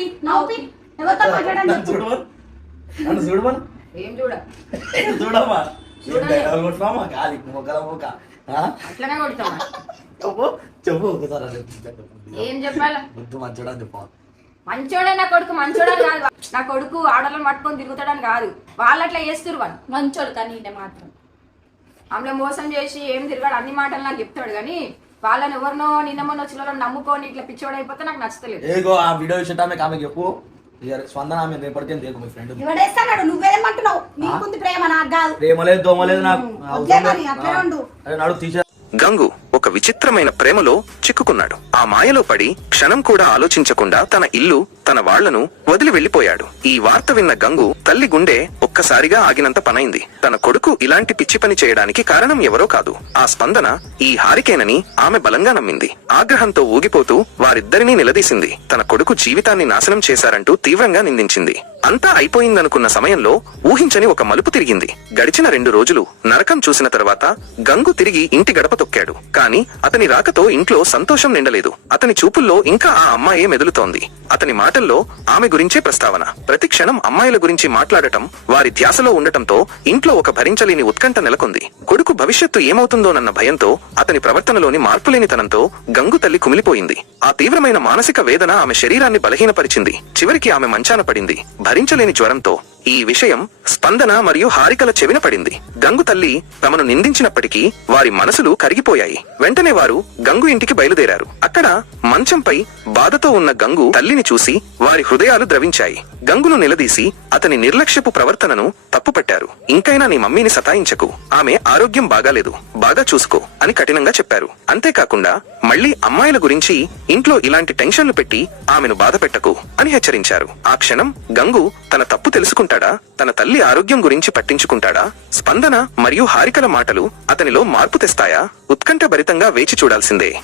ఎవరితో మాట్లాడండి చెప్పు. చూడమను నన్ను చూడమను ఏం చూడ? చూడమ్మా కాలి మొక్కల మొక్క? అట్లనే కొడతాం చెప్పు చెప్పు ఒకసారి. ఏం చెప్పాలా? మంచోడని చెప్పు. మంచోడే నా కొడుకు మంచోడని కాదు. నా కొడుకు ఆడలను పట్టుకొని తిరుగుతాడని కాదు. వాళ్ళు అట్లా చేస్తురు వాళ్ళు. మంచోడు కానీ ఈయన మాత్రం. ఆమె మోసం చేసి ఏం తిరగాడు అన్ని మాటలు నాకు చెప్తాడు కానీ వాళ్ళని ఎవరినో నిన్న మొన్న వచ్చిన వాళ్ళని నమ్ముకొని ఇట్లా పిచ్చోడు అయిపోతే నాకు నచ్చలేదు ఏగో ఆ వీడియో విషయం ఆమె ఆమె చెప్పు. స్పందన ఆమె రేపటికే దేకు మీ ఫ్రెండ్ ఎవడేస్తాడు నువ్వేమంటున్నావు? నీకుంది ప్రేమ నాకు కాదు. ప్రేమ లేదు దోమ లేదు నాకు వద్దే మరి, అట్లనే ఉండు. అరే నడు తీసే గంగు. ఒక విచిత్రమైన ప్రేమలో చిక్కుకున్నాడు. ఆ మాయలో పడి క్షణం కూడా ఆలోచించకుండా తన ఇల్లు తన వాళ్ళను వదిలి వెళ్ళిపోయాడు ఈ వార్త విన్న గంగు తల్లి గుండె ఒక్కసారిగా ఆగినంత పనైంది. తన కొడుకు ఇలాంటి పిచ్చి పని చేయడానికి కారణం ఎవరో కాదు. ఆ స్పందన ఈ హారికేనని ఆమె బలంగా నమ్మింది. ఆగ్రహంతో ఊగిపోతూ వారిద్దరినీ నిలదీసింది. తన కొడుకు జీవితాన్ని నాశనం చేశారంటూ తీవ్రంగా నిందించింది. అంతా అయిపోయిందనుకున్న సమయంలో ఊహించని ఒక మలుపు తిరిగింది. గడిచిన రెండు రోజులు నరకం చూసిన తర్వాత గంగు తిరిగి ఇంటి గడప తొక్కాడు. కాని అతని రాకతో ఇంట్లో సంతోషం నిండలేదు. అతని చూపుల్లో ఇంకా ఆ అమ్మాయే మెదులుతోంది. అతని మాటల్లో ఆమె గురించే ప్రస్తావన. ప్రతి క్షణం అమ్మాయిల గురించి మాట్లాడటం వారి ధ్యాసలో ఉండటంతో ఇంట్లో ఒక భరించలేని ఉత్కంఠ నెలకొంది. కొడుకు భవిష్యత్తు ఏమవుతుందోనన్న భయంతో అతని ప్రవర్తనలోని మార్పులేనితనంతో గంగు తల్లి కుమిలిపోయింది. ఆ తీవ్రమైన మానసిక వేదన ఆమె శరీరాన్ని బలహీనపరిచింది. చివరికి ఆమె మంచాన పడింది. భరించలేని జ్వరంతో ఈ విషయం స్పందన మరియు హారికల చెవిన పడింది. గంగు తల్లి తమను నిందించినప్పటికీ వారి మనసులు కరిగిపోయాయి. వెంటనే వారు గంగు ఇంటికి బయలుదేరారు. అక్కడ మంచంపై బాధతో ఉన్న గంగు తల్లిని చూసి వారి హృదయాలు ద్రవించాయి. గంగును నిలదీసి అతని నిర్లక్ష్యపు ప్రవర్తనను తప్పుపట్టారు. ఇంకైనా నీ మమ్మీని సతాయించకు. ఆమె ఆరోగ్యం బాగాలేదు. బాగా చూసుకో అని కఠినంగా చెప్పారు. అంతేకాకుండా మళ్ళీ అమ్మాయిల గురించి ఇంట్లో ఇలాంటి టెన్షన్లు పెట్టి ఆమెను బాధపెట్టకు అని హెచ్చరించారు. ఆ క్షణం గంగు తన తప్పు తెలుసుకుంటాడు. తన తల్లి ఆరోగ్యం గురించి పట్టించుకుంటాడా? స్పందన మరియు హారికల మాటలు అతనిలో మార్పు తెస్తాయా? ఉత్కంఠభరితంగా వేచి చూడాల్సిందే.